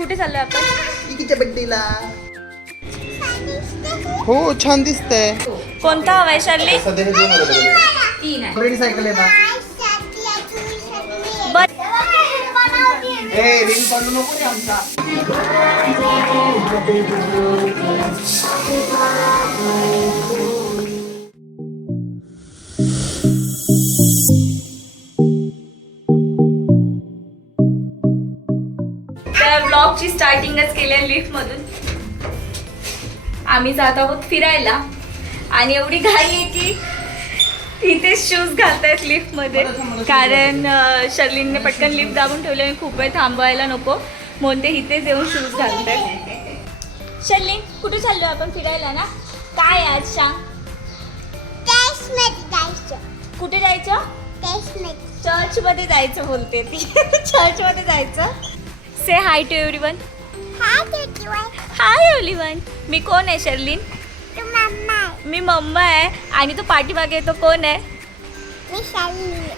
कुठे चाललोय आपण? इकीच्या बड्डेला हो छान दिसतंय. कोणता हवाय शर्ली? सध्या हे दोन available आहेत. तीन आहे. ऑलरेडी सायकल आहे ना? बर. ए रिंग पडू नको रे आमचा. ब्लॉगची स्टार्टिंगच केली आहे लिफ्टमधून आम्ही जात आहोत फिरायला. आणि एवढी घाई आहे की इथे शूज घालतायत लिफ्टमध्ये कारण शर्लिनने पटकन लिफ्ट दाबून ठेवली आणि खूप वेळ थांबवायला नको. म्हणून ते इथेच येऊन शूज घालतायत शर्लिन कुठे चाललो आपण फिरायला ना? काय आज सांग. कुठे जायचं? चर्च मध्ये जायचं बोलते ती. चर्च मध्ये जायचं. Say hi to everyone hi everyone मी कोण आहे शर्लिन मी मम्मा आहे. आणि तो पाठीमागे तो कोण आहे?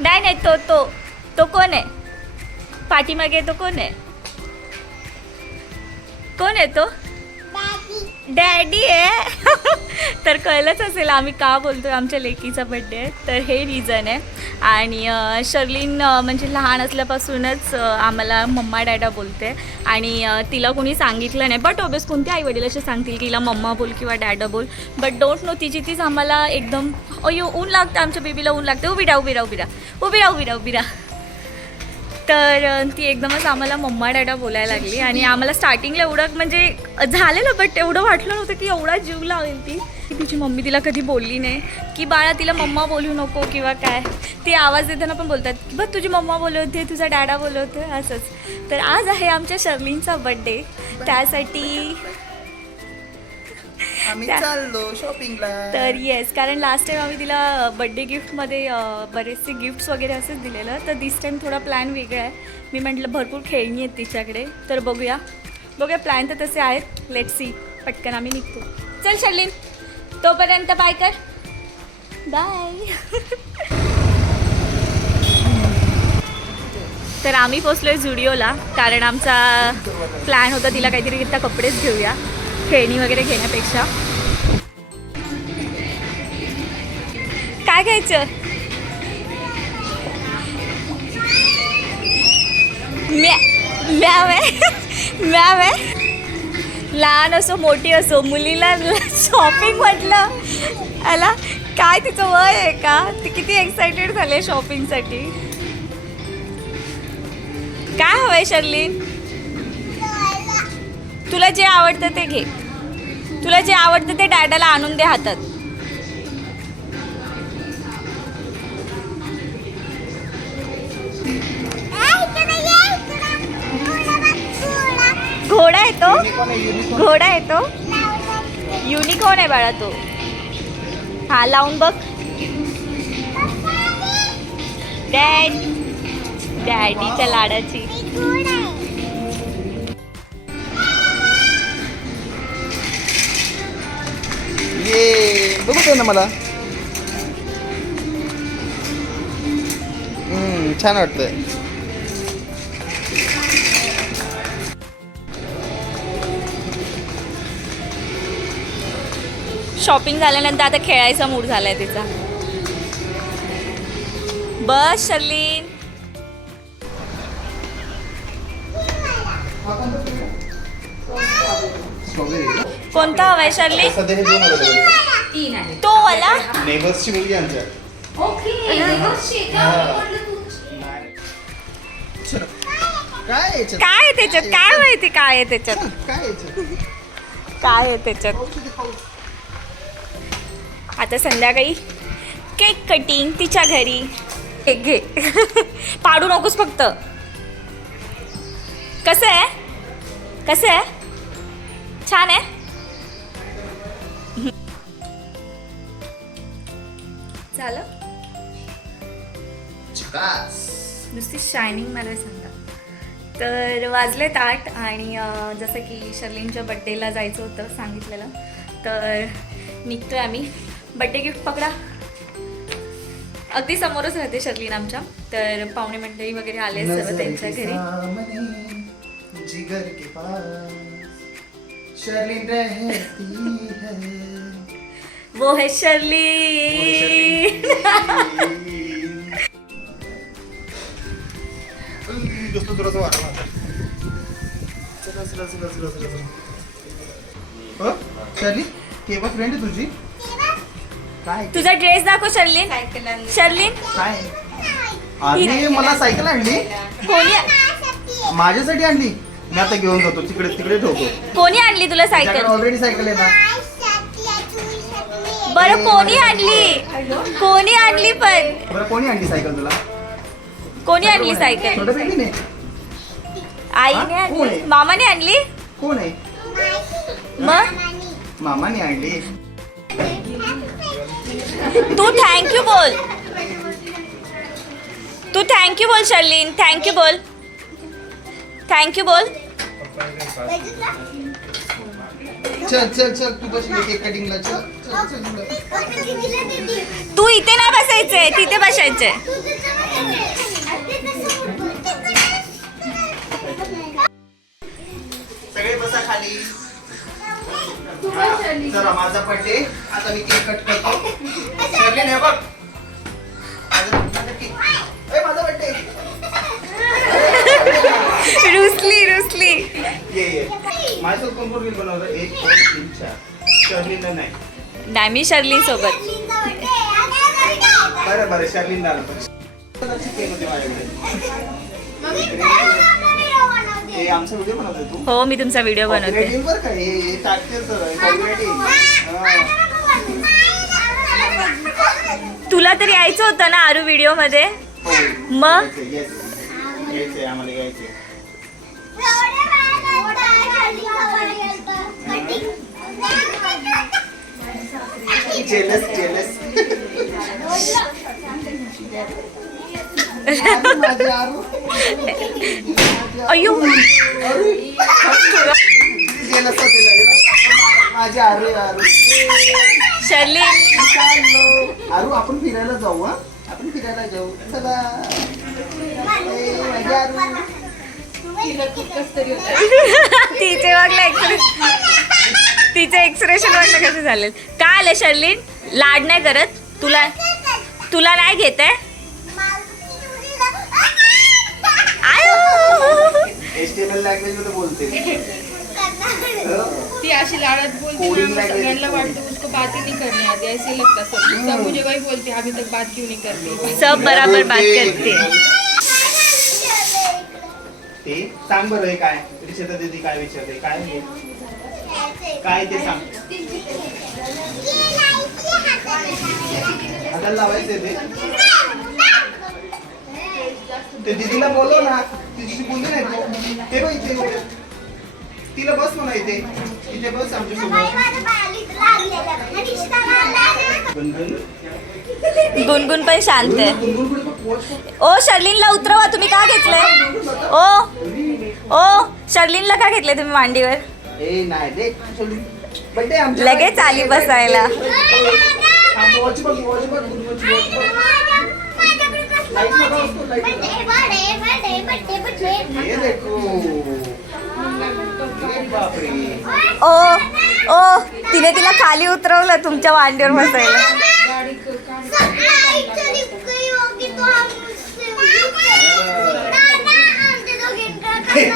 नाही नाही तो तो तो कोण आहे? पाठीमागे तो कोण आहे? कोण आहे तो? डॅडी आहे. तर कळलंच असेल आम्ही का बोलतोय आमच्या लेकीचा बड्डे आहे. तर हे रिझन आहे. आणि शर्लिन म्हणजे लहान असल्यापासूनच आम्हाला मम्मा डॅडा बोलते. आणि तिला कोणी सांगितलं नाही. बट ऑबियस कोणते आई वडील असे सांगतील की तिला मम्मा बोल किंवा डॅडा बोल? बट डोंट नो तिची तीच आम्हाला एकदम अयो ऊन लागतं. आमच्या बेबीला ऊन लागते. उभी राहा उभी राहा उभी राहा. उभी राहा उभी राहा उभी राहा. तर ती एकदमच आम्हाला मम्मा डॅडा बोलायला लागली आणि आम्हाला स्टार्टिंगला एवढं म्हणजे झालेलं बट एवढं वाटलं नव्हतं की एवढा जीव लावेल ती. की तिची मम्मी तिला कधी बोलली नाही. की बाळा तिला मम्मा बोलू नको किंवा काय. ते आवाज देताना पण बोलतात की बघ तुझी मम्मा बोलवते तुझा डॅडा बोलवते असंच. तर आज आहे आमच्या शर्लिनचा बड्डे त्यासाठी आम्ही चाललो शॉपिंगला तर येस कारण लास्ट टाइम आम्ही तिला बड्डे गिफ्टमध्ये बरेचसे गिफ्ट्स वगैरे असंच दिलेलं. तर दिस टाईम थोडा प्लॅन वेगळा आहे. मी म्हटलं भरपूर खेळणी आहेत तिच्याकडे. तर बघूया. बघूया प्लॅन तर तसे आहेत. लेट सी पटकन आम्ही निघतो. चल शर्लिन तोपर्यंत बाय कर. बाय तर आम्ही पोचलोय झुडिओला कारण आमचा प्लॅन होता तिला काहीतरी इथं कपडेच घेऊया. खेळणी वगैरे घेण्यापेक्षा. काय घ्यायचं म्या म्याव आहे म्याव. आहे लहान असो मोठी असो मुलीला शॉपिंग म्हटलं. आला काय तिचं वय आहे का? ती किती एक्साइटेड झाले शॉपिंगसाठी काय हवंय शर्लिन? तुला जे आवडतं ते घे. तुला जे आवडतं ते डॅडाला आणून दे हातात. आहे तो घोडा आहे तो युनिकॉर्न आहे बाळा तो. हा लावून बघ. डॅड डॅडीच्या लाडाची. ये बघू दे ना मला. हम्म, छान वाटतंय. शॉपिंग झाल्यानंतर आता खेळायचा मूड झालाय तिचा बस शर्लिन कोणता हवाय. तीन आहे तो वाला नेबर्सची मुलगी आमच्या. काय? काय आहे त्याच्यात काय माहिती काय आहे त्याच्यात काय आहे याच्यात? काय आहे त्याच्यात? आता संध्याकाळी केक कटिंग तिच्या घरी. केक घे. पाडू नकोस फक्त. कसं आहे? कसं आहे? छान आहे? झालं. नुसती शायनिंग मला सांगा. तर वाजलेत आठ आणि जसं की शर्लिनच्या बड्डेला जायचं होतं सांगितलेलं. तर निघतोय आम्ही. बड्डे गिफ्ट पकडा. अगदी समोरच राहते शर्लिन आमच्या. तर पाहुणे मंडळी वगैरे आले सर्व त्यांच्या घरी. है. वो है शर्ली. हो? शर्ली बघ फ्रेंड तुझी? काय? तुझा ड्रेस दाखव शर्लीन. शर्लीन. काय? मला सायकल आणली. कोणी माझ्यासाठी आणली. मी आता घेऊन जातो. तिकडे तिकडे ठेवतो. कोणी आणली तुला सायकल? ऑलरेडी सायकल आहे ना. बरं कोणी आणली? कोणी आणली पण? बरं कोणी आणली सायकल तुला? कोणी आणली सायकल? आईने आणली? मामाने आणली? कोण आहे? मग? मामाने आणली. तू थँक्यू बोल. तू थँक्यू बोल शर्लीन थँक्यू बोल. थँक्यू बोल. चल चल चल तू बस केक कटिंगला चल. चल चल तू इथे ना बसायचंय तिथे बसायचंय. सगळे बसा खाली. चला माझा बर्थडे आता मी केक कट करतो. शर्लिन हे बघ. माझा रुसली रुसली. ये ये. माझ्यासोबत कोण कोण रील बनवलं? एक दोन तीन चार. शर्लिनला नाही. नाही मी शर्लीन सोबत बरं बरं शर्लिन पण. माझ्याकडे? हे आमचा व्हिडिओ बनवतोय तू हो मी तुमचा व्हिडिओ बनवते हे हे. हा. तुला तर यायचं होतं ना आरू व्हिडिओमध्ये हो. मग? यायचंय, यायचंय. अयो. अरे, किती jealous होती लगे ना. माझी आरू आरू शर्लीन चाललो. आरू आपण फिरायला जाऊ हा? आपण फिरायला जाऊ. चला. ए, माझी आरू. तिचे वागलं तिचे एक्सप्रेशन वागलं कसं झालं काय आलं शर्लीन लाड नाही करत. तुला तुला नाही घेत आहे? एचटीएमएल लँग्वेजमध्ये बोलते. ती अशी लाडत बोलती ना सगळ्यांना. वाटतं उसको बात ही नहीं करनी आती ऐसे लगता सब. सब मुझे वही बोलते अभी तक बात क्यों नहीं करती? सब बराबर बात करते. ते सांग बरं हे काय? रिषेता दीदी काय विचारते? काय हे? काय ते सांग. हाताला लावायचं ते. ते दीदीला बोलव ना. तिची बोलली नाही तू. ते बघ इथे तिला बस म्हणा इथे. इथे बस आमच्यासोबत. गुनगुन. गुणगुण पण शांत आहे. ओ शर्लीनला उतरवा. तुम्ही का घेतलंय? ओ. ओ शर्लीनला का घेतलंय तुम्ही मांडीवर? लगेच आली बसायला. थांब, watch बघ watch बघ गुनगुनची watch बघ ये देखो। ए बापरे। ओ ओ तिने तिला खाली उतरवलं तुमच्या मांडीवर बसायला.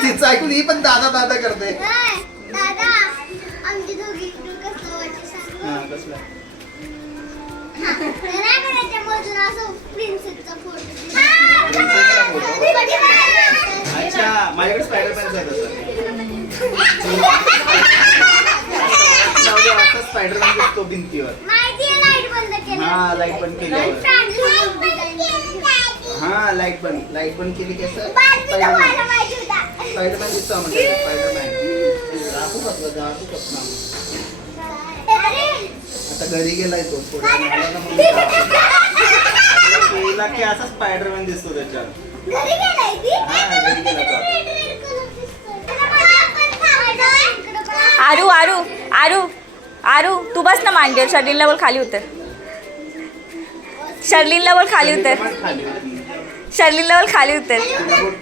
तिचं ऐकून ही पण दादा दादा करते. दादा आमची दोघी कसं वाटतं सांग? हा? अच्छा माझ्याकडे स्पायडरमॅनचा आहे तसा. स्पायडरमॅन दिसतो भिंतीवर. लाइट केली हा लाइट बंद लाइट बंद केली हा लाइट बंद लाइट बंद केली कसं स्पायडरमॅन दिसतो म्हणजे स्पायडरमॅन राखू राखू आता घरी गेलाय तो थोड्या वेळाने केला की असा स्पायडरमॅन दिसतो त्याच्यात घरी गेलाय ती? हा घरी गेला तो. आता. रेड कलर दिसतोय आरू आरू आरू आरू तू बस ना मांडीवर. शर्लीनला बोल खाली उतर. शर्लीनला बोल खाली उतर. पण खाली होती. शर्लीनला बोल खाली उतर. तिला बोल,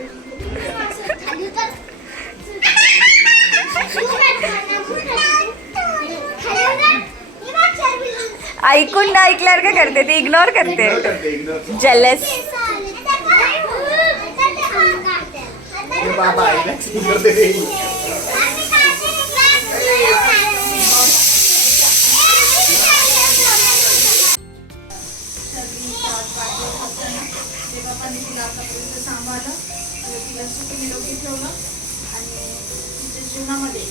ऐकून ना ऐकल्यावर काय करते ती इग्नोर करते Ignore करते, ignore. जेलस हे बाबा आईला शिकवते रे. तेव्हा पण तिला आतापर्यंत सांभाळलं तेव्हा तिला सुखी निरोगी ठेवलं आणि నామదే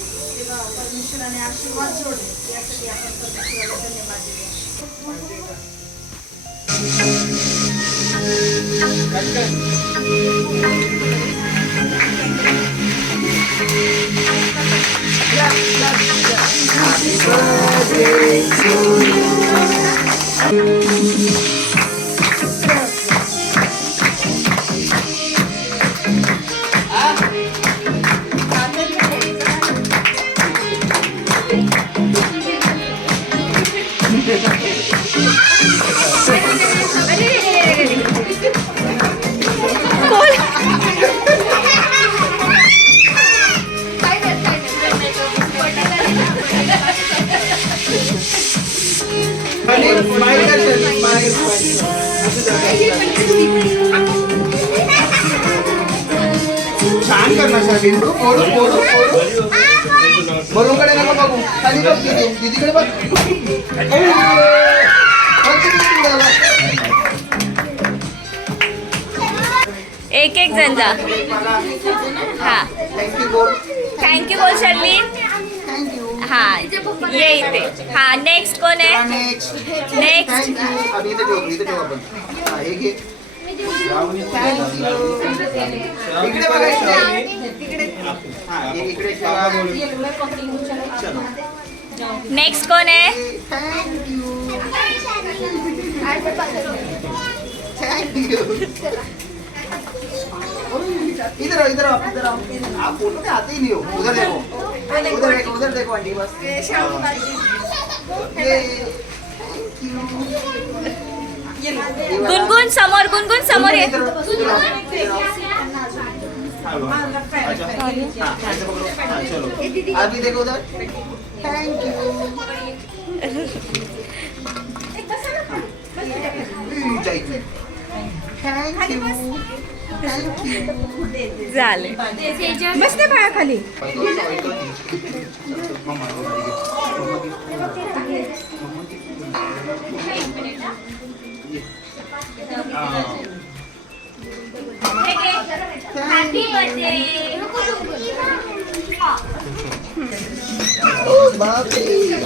Happy birthday to you. एक एक जण जा। हा। थँक्यू बोल थँक्यू बोल शर्लीन हा ये इथे। हा नेक्स्ट कोण आहे? नेक्स्ट नेक्स्ट थँक्यू आम्ही इथे ठेवतो इथे ठेवू आपण. हा एक एक इकडे बघा इकडे. हा एक इकडे ठेवा. चलो नेक्स्ट कोण आहे? थँक्यू थैंक यू इधर इधर आओ इधर आप फोटो में आते ही नहीं हो उधर देखो। उधर देखो उधर देखो आंटी बस। ये यू गुनगुन समोर गुनगुन समोर ये। इधर आओ, इधर आओ, इधर आओ। अच्छा, हाँ, ऐसे पकड़ो। हाँ, चलो। अभी देखो उधर thank you thank you thank you झाले. बसते बाळा खाली.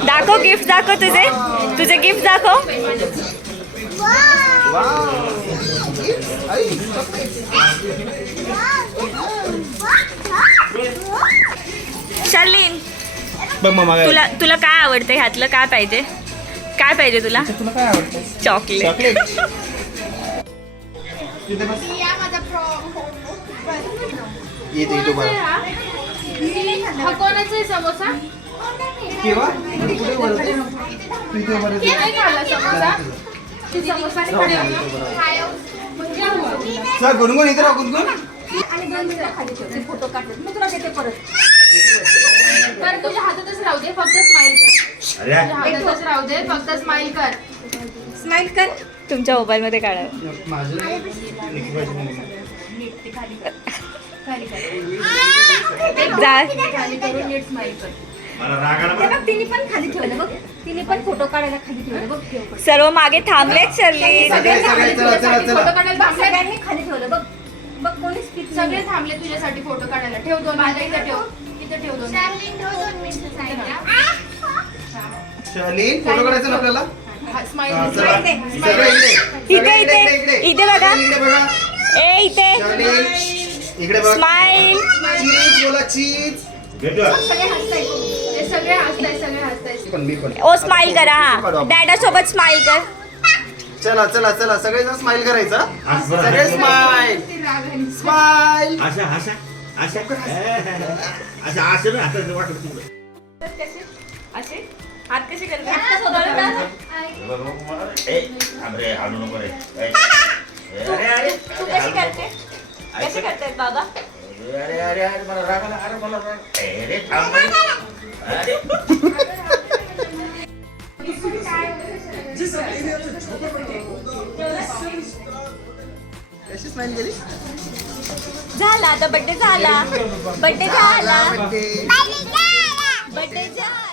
दाखव गिफ्ट दाखव तुझे. तुझे गिफ्ट दाखव. शर्लीन बघ काय तुला तुला काय आवडतं ह्यातलं काय पाहिजे? काय पाहिजे तुला? तुला काय आवडतं चॉकलेट. चॉकलेट. तिथे बस. येते येतो बरं कोणाचा आहे समोसा? केव्हा? कुठे बरं ते? तिथे बरं ते. नाही खाल्ला समोसा? चल गुणगुण इथे राह गुणगुण. तर तुझ्या हातातच राहू दे फक्त स्माइल कर. तुझ्या हातातच राहू दे फक्त स्माइल कर. तुमच्या काढा. जा. नीट स्माइल कर. तिने पण खाली ठेवलं बघ. तिने पण फोटो काढायला खाली ठेवलं बघ ठेव पण. सर्व मागे थांबलेत शर्लीन सगळे सगळे चला चला फोटो काढायला थांबले सगळ्यांनी खाली ठेवलं बघ. बघ कोणीच पित सगळे थांबले तुझ्यासाठी फोटो काढायला. ठेव दोन माझ्या इथं ठेव. इथं ठेव दोन शालीन फोटो काढायचा ना आपल्याला? स्माइल चला. सगळे इकडे. इथे, सगळे इथे. इथे. बघा. इकडे बघा. ए इथे. शालीन इकडे बघ. स्माइल चीज बोला चीज हे सगळे हसताय सगळे हसताय. पण मी पण. ओ स्माइल करा हा. डॅडा सोबत स्माइल कर. चला चला चला. सगळेजण स्माइल करायचा सगळे स्माइल स्माइल आशा आशा आशा. आशा आशा ना आता वाटत तुला असे हात कसे ए हाणू नको रे. ए, अरे अरे. तू कशी करते? बाबा अरे अरे अरे मला राग आला अरे मला राग अरे थांब. रे. झाला आता बड्डे झाला. बड्डे झाला. बड्डे झाला.